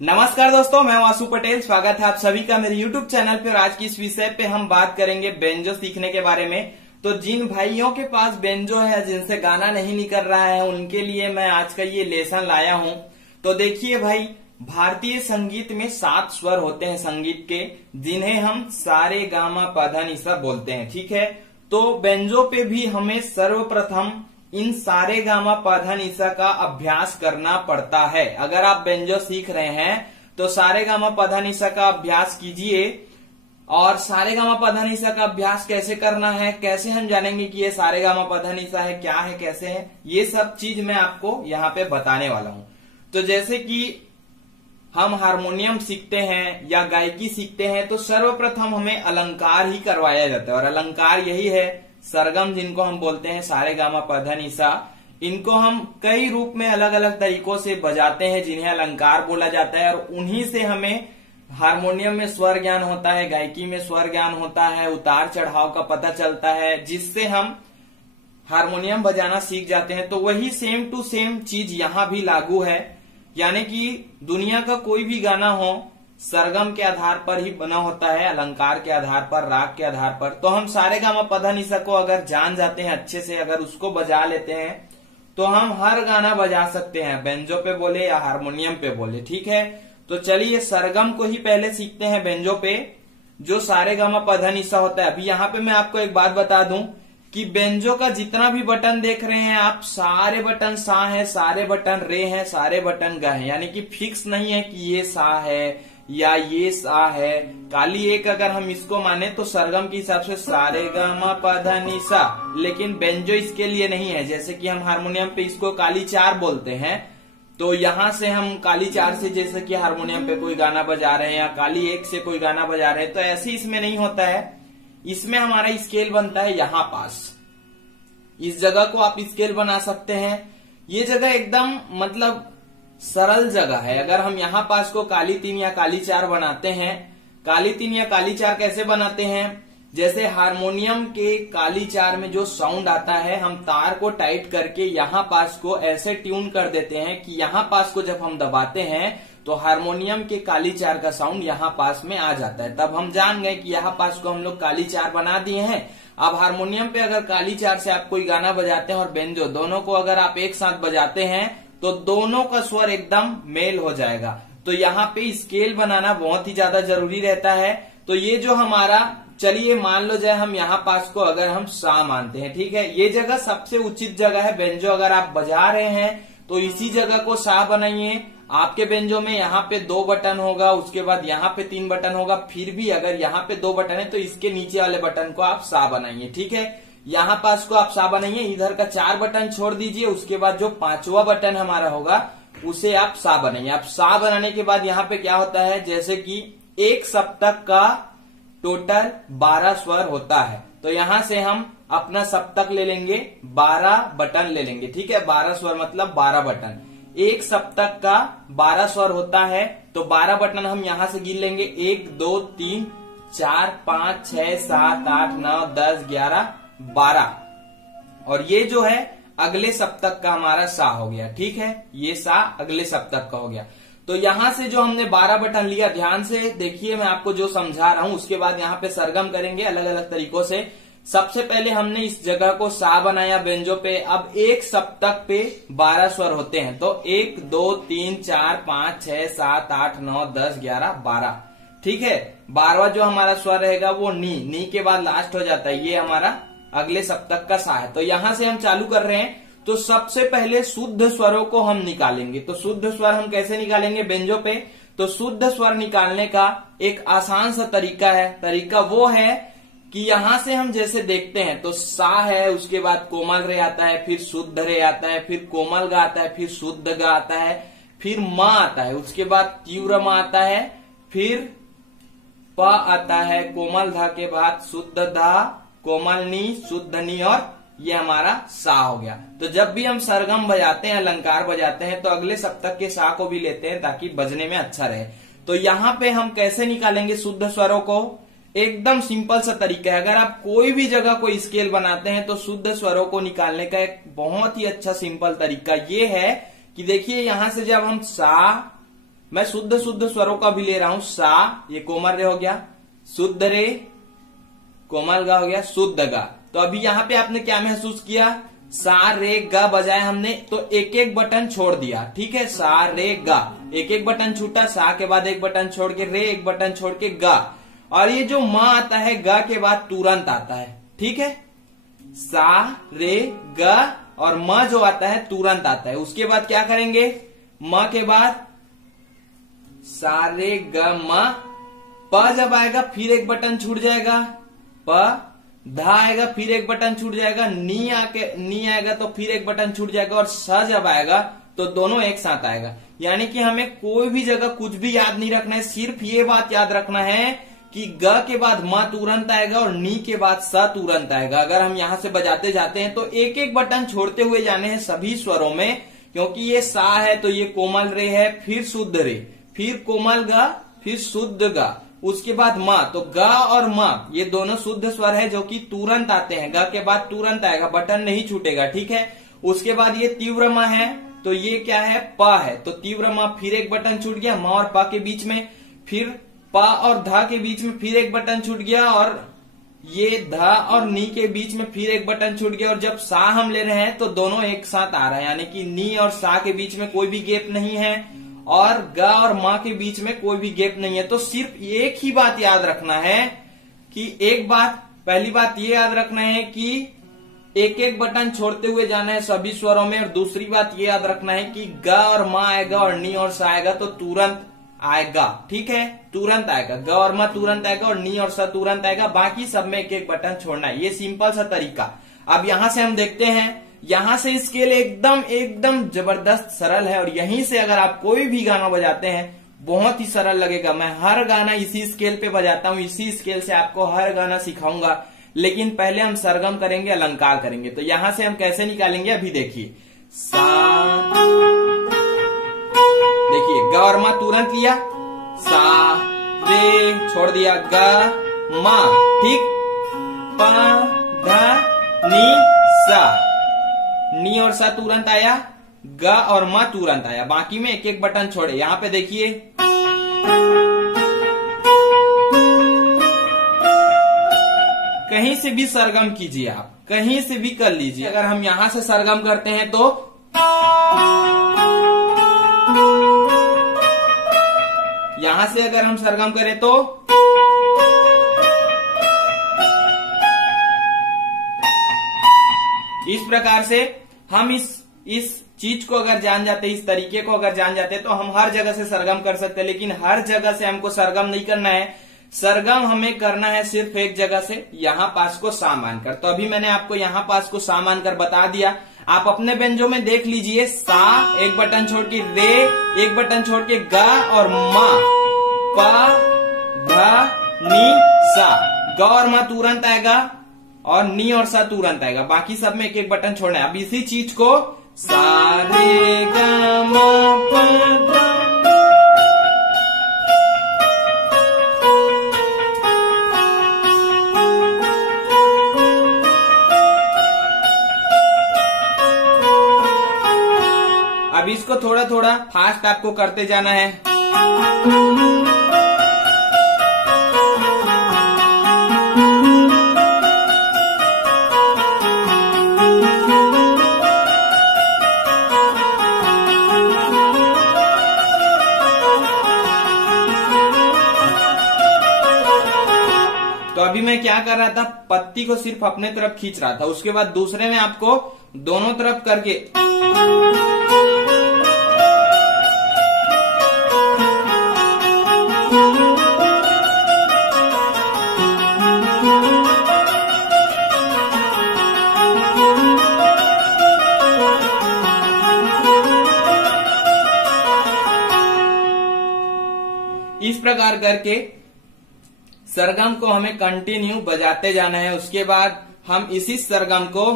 नमस्कार दोस्तों, मैं वासु पटेल। स्वागत है आप सभी का मेरे YouTube चैनल पे। और आज की इस विषय पे हम बात करेंगे बेंजो सीखने के बारे में। तो जिन भाइयों के पास बेंजो है, जिनसे गाना नहीं निकल रहा है, उनके लिए मैं आज का ये लेसन लाया हूँ। तो देखिए भाई, भारतीय संगीत में 7 स्वर होते हैं संगीत के, जिन्हें हम सारे गामा पधा निसा बोलते हैं। ठीक है, तो बेंजो पे भी हमें सर्वप्रथम इन सारे गामा पधा निसा का अभ्यास करना पड़ता है। अगर आप बेंजो सीख रहे हैं तो सारे गामा पधा निसा का अभ्यास कीजिए। और सारे गामा पधा निसा का अभ्यास कैसे करना है, कैसे हम जानेंगे कि ये सारे गामा पधा निसा है, क्या है, कैसे है, ये सब चीज मैं आपको यहाँ पे बताने वाला हूँ। तो जैसे कि हम हारमोनियम सीखते हैं या गायकी सीखते हैं तो सर्वप्रथम हमें अलंकार ही करवाया जाता है। और अलंकार यही है, सरगम जिनको हम बोलते हैं, सारे गामा पधा निसा। इनको हम कई रूप में अलग अलग तरीकों से बजाते हैं, जिन्हें अलंकार बोला जाता है। और उन्हीं से हमें हारमोनियम में स्वर ज्ञान होता है, गायकी में स्वर ज्ञान होता है, उतार चढ़ाव का पता चलता है, जिससे हम हारमोनियम बजाना सीख जाते हैं। तो वही सेम टू सेम चीज यहाँ भी लागू है। यानी कि दुनिया का कोई भी गाना हो, सरगम के आधार पर ही बना होता है, अलंकार के आधार पर, राग के आधार पर। तो हम सारे गामा पधा निसा को अगर जान जाते हैं अच्छे से, अगर उसको बजा लेते हैं तो हम हर गाना बजा सकते हैं, बेंजो पे बोले या हारमोनियम पे बोले। ठीक है, तो चलिए सरगम को ही पहले सीखते हैं बेंजो पे, जो सारे गामा पधा निसा होता है। अभी यहाँ पे मैं आपको एक बात बता दूं कि बेंजो का जितना भी बटन देख रहे हैं आप, सारे बटन सा है, सारे बटन रे है, सारे बटन गा है। यानी कि फिक्स नहीं है कि ये सा है या ये सा है। काली एक अगर हम इसको माने तो सरगम के हिसाब से सारे गामा पधा निसा, लेकिन बेंजो इसके लिए नहीं है। जैसे कि हम हारमोनियम पे इसको काली 4 बोलते हैं, तो यहां से हम काली 4 से, जैसे कि हारमोनियम पे कोई गाना बजा रहे हैं या काली 1 से कोई गाना बजा रहे हैं, तो ऐसे इसमें नहीं होता है। इसमें हमारा स्केल बनता है यहाँ पास। इस जगह को आप स्केल बना सकते हैं। ये जगह एकदम मतलब सरल जगह है। अगर हम यहाँ पास को काली 3 या काली 4 बनाते हैं, काली 3 या काली 4 कैसे बनाते हैं, जैसे हारमोनियम के काली 4 में जो साउंड आता है, हम तार को टाइट करके यहाँ पास को ऐसे ट्यून कर देते हैं कि यहाँ पास को जब हम दबाते हैं तो हारमोनियम के काली 4 का साउंड यहाँ पास में आ जाता है। तब हम जान गए कि यहाँ पास को हम लोग काली 4 बना दिए हैं। अब हारमोनियम पे अगर काली 4 से आप कोई गाना बजाते हैं और बेंजो, दोनों को अगर आप एक साथ बजाते हैं तो दोनों का स्वर एकदम मेल हो जाएगा। तो यहाँ पे स्केल बनाना बहुत ही ज्यादा जरूरी रहता है। तो ये जो हमारा, चलिए मान लो जाए हम यहाँ पास को अगर हम सा मानते हैं, ठीक है, ये जगह सबसे उचित जगह है। बेंजो अगर आप बजा रहे हैं तो इसी जगह को सा बनाइए। आपके बेंजो में यहाँ पे 2 बटन होगा, उसके बाद यहाँ पे 3 बटन होगा। फिर भी अगर यहाँ पे 2 बटन है तो इसके नीचे वाले बटन को आप सा बनाइए। ठीक है, यहाँ पास को आप सा बनाइए, इधर का 4 बटन छोड़ दीजिए, उसके बाद जो 5वां बटन हमारा होगा उसे आप सा बनाइए। आप सा बनाने के बाद यहाँ पे क्या होता है, जैसे कि एक सप्तक का टोटल 12 स्वर होता है। तो यहाँ से हम अपना सप्तक ले लेंगे, 12 बटन ले लेंगे। ठीक है, 12 स्वर मतलब 12 बटन। एक सप्तक का 12 स्वर होता है, तो 12 बटन हम यहाँ से गिन लेंगे। 1 2 3 4 5 6 7 8 9 10 11 12। और ये जो है अगले सप्तक का हमारा सा हो गया। ठीक है, ये सा अगले सप्तक का हो गया। तो यहां से जो हमने 12 बटन लिया, ध्यान से देखिए मैं आपको जो समझा रहा हूं। उसके बाद यहाँ पे सरगम करेंगे अलग अलग तरीकों से। सबसे पहले हमने इस जगह को सा बनाया बेंजो पे। अब एक सप्तक पे 12 स्वर होते हैं, तो 1 2 3 4 5 6 7 8 9 10 11 12। ठीक है, 12वां जो हमारा स्वर रहेगा वो नी के बाद लास्ट हो जाता है। ये हमारा अगले सप्तक का सा है। तो यहां से हम चालू कर रहे हैं। तो सबसे पहले शुद्ध स्वरों को हम निकालेंगे। तो शुद्ध स्वर हम कैसे निकालेंगे बेंजो पे, तो शुद्ध स्वर निकालने का एक आसान सा तरीका है। तरीका वो है कि यहां से हम जैसे देखते हैं तो सा है, उसके बाद कोमल रे आता है, फिर शुद्ध रे आता है, फिर कोमल गा आता है, फिर शुद्ध गा आता है, फिर मा आता है, उसके बाद तीव्र मा आता है, फिर प आता है, कोमल धा के बाद शुद्ध धा, कोमल नी, शुद्ध नी, और ये हमारा सा हो गया। तो जब भी हम सरगम बजाते हैं, अलंकार बजाते हैं, तो अगले सप्तक के सा को भी लेते हैं ताकि बजने में अच्छा रहे। तो यहाँ पे हम कैसे निकालेंगे शुद्ध स्वरों को, एकदम सिंपल सा तरीका है। अगर आप कोई भी जगह कोई स्केल बनाते हैं तो शुद्ध स्वरों को निकालने का एक बहुत ही अच्छा सिंपल तरीका ये है कि देखिए यहां से जब हम सा मैं शुद्ध शुद्ध स्वरों का भी ले रहा हूं। सा, ये कोमल रे हो गया, शुद्ध रे, कोमल गा हो गया, शुद्ध गा। तो अभी यहाँ पे आपने क्या महसूस किया, सा रे गा बजाया हमने तो एक एक बटन छोड़ दिया, ठीक है। सा रे गा, एक एक बटन छूटा, सा के बाद एक बटन छोड़ के रे, एक बटन छोड़ के गा। और ये जो मा आता है गा के बाद तुरंत आता है, ठीक है। सा रे गा और म जो आता है तुरंत आता है। उसके बाद क्या करेंगे, म के बाद सा रे ग म, प जब आएगा फिर एक बटन छूट जाएगा, प, धा आएगा फिर एक बटन छूट जाएगा, नी आएगा तो फिर एक बटन छूट जाएगा, और स जब आएगा तो दोनों एक साथ आएगा। यानी कि हमें कोई भी जगह कुछ भी याद नहीं रखना है, सिर्फ ये बात याद रखना है कि ग के बाद म तुरंत आएगा और नी के बाद स तुरंत आएगा। अगर हम यहां से बजाते जाते हैं तो एक एक बटन छोड़ते हुए जाने हैं सभी स्वरों में, क्योंकि ये सा है तो ये कोमल रे है, फिर शुद्ध रे, फिर कोमल गा, फिर शुद्ध गा, उसके बाद मा। तो गा और मा ये दोनों शुद्ध स्वर है जो कि तुरंत आते हैं, गा के बाद तुरंत आएगा, बटन नहीं छूटेगा, ठीक है। उसके बाद ये तीव्र मा है तो ये क्या है, प है, तो तीव्र मा फिर एक बटन छूट गया, मा और पा के बीच में, फिर पा और धा के बीच में फिर एक बटन छूट गया, और ये धा और नी के बीच में फिर एक बटन छूट गया। और जब सा हम ले रहे हैं तो दोनों एक साथ आ रहा है, यानी कि नी और सा के बीच में कोई भी गैप नहीं है और गा और मा के बीच में कोई भी गैप नहीं है। तो सिर्फ एक ही बात याद रखना है कि एक बात, पहली बात ये याद रखना है कि एक एक बटन छोड़ते हुए जाना है सभी स्वरों में, और दूसरी बात ये याद रखना है कि गा और मा आएगा और नी और सा आएगा तो तुरंत आएगा, ठीक है, तुरंत आएगा। ग और म तुरंत आएगा और नी और स तुरंत आएगा, बाकी सब में एक एक बटन छोड़ना है। ये सिंपल सा तरीका। अब यहां से हम देखते हैं, यहां से स्केल एकदम एकदम जबरदस्त सरल है, और यहीं से अगर आप कोई भी गाना बजाते हैं बहुत ही सरल लगेगा। मैं हर गाना इसी स्केल पे बजाता हूं, इसी स्केल से आपको हर गाना सिखाऊंगा, लेकिन पहले हम सरगम करेंगे, अलंकार करेंगे। तो यहां से हम कैसे निकालेंगे अभी देखिए। सा, देखिए ग और मा तुरंत लिया, सा रे छोड़ दिया, ग मा, ठीक, प ध नी सा, नी और सा तुरंत आया, ग और मा तुरंत आया, बाकी में एक एक बटन छोड़े। यहां पे देखिए कहीं से भी सरगम कीजिए, आप कहीं से भी कर लीजिए। अगर हम यहां से सरगम करते हैं तो यहां से अगर हम सरगम करें तो इस प्रकार से हम इस चीज को अगर जान जाते, इस तरीके को अगर जान जाते तो हम हर जगह से सरगम कर सकते हैं। लेकिन हर जगह से हमको सरगम नहीं करना है, सरगम हमें करना है सिर्फ एक जगह से, यहाँ पास को सा मानकर। तो अभी मैंने आपको यहाँ पास को सा मानकर बता दिया। आप अपने व्यंजों में देख लीजिए, सा एक बटन छोड़ के, रे एक बटन छोड़ के, गा और मा, पा ध नी सा, ग और मा तुरंत आएगा और नी और सा तुरंत आएगा, बाकी सब में एक एक बटन छोड़ना है। अब इसी चीज को सा रे गा मा पा धा, अब इसको थोड़ा थोड़ा फास्ट आपको करते जाना है। तो अभी मैं क्या कर रहा था, पत्ती को सिर्फ अपने तरफ खींच रहा था, उसके बाद दूसरे में आपको दोनों तरफ करके इस प्रकार करके सरगम को हमें कंटिन्यू बजाते जाना है। उसके बाद हम इसी सरगम को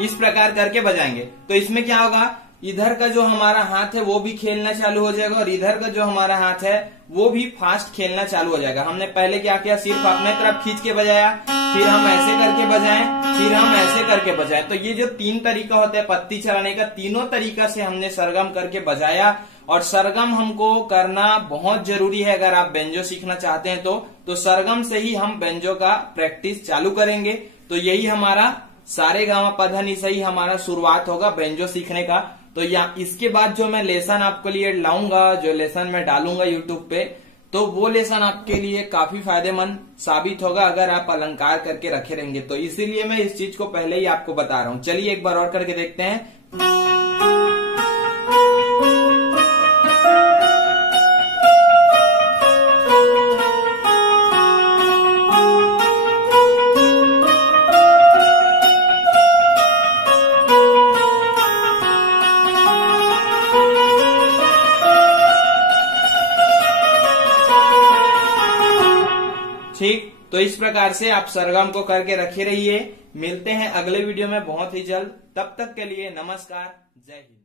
इस प्रकार करके बजाएंगे। तो इसमें क्या होगा, इधर का जो हमारा हाथ है वो भी खेलना चालू हो जाएगा और इधर का जो हमारा हाथ है वो भी फास्ट खेलना चालू हो जाएगा। हमने पहले क्या किया, सिर्फ अपने तरफ खींच के बजाया, फिर हम ऐसे करके बजाएं, फिर हम ऐसे करके बजाएं। तो ये जो 3 तरीका होता है पत्ती चलाने का, तीनों तरीका से हमने सरगम करके बजाया। और सरगम हमको करना बहुत जरूरी है अगर आप बेंजो सीखना चाहते हैं तो सरगम से ही हम बेंजो का प्रैक्टिस चालू करेंगे। तो यही हमारा सारेगामा पधा नि सा ही हमारा शुरुआत होगा बेंजो सीखने का। तो इसके बाद जो मैं लेसन आपके लिए लाऊंगा, जो लेसन मैं डालूंगा यूट्यूब पे, तो वो लेसन आपके लिए काफी फायदेमंद साबित होगा अगर आप अलंकार करके रखे रहेंगे। तो इसीलिए मैं इस चीज को पहले ही आपको बता रहा हूं। चलिए एक बार और करके देखते हैं। ठीक, तो इस प्रकार से आप सरगम को करके रखे रहिए। मिलते हैं अगले वीडियो में बहुत ही जल्द। तब तक के लिए नमस्कार, जय हिंद।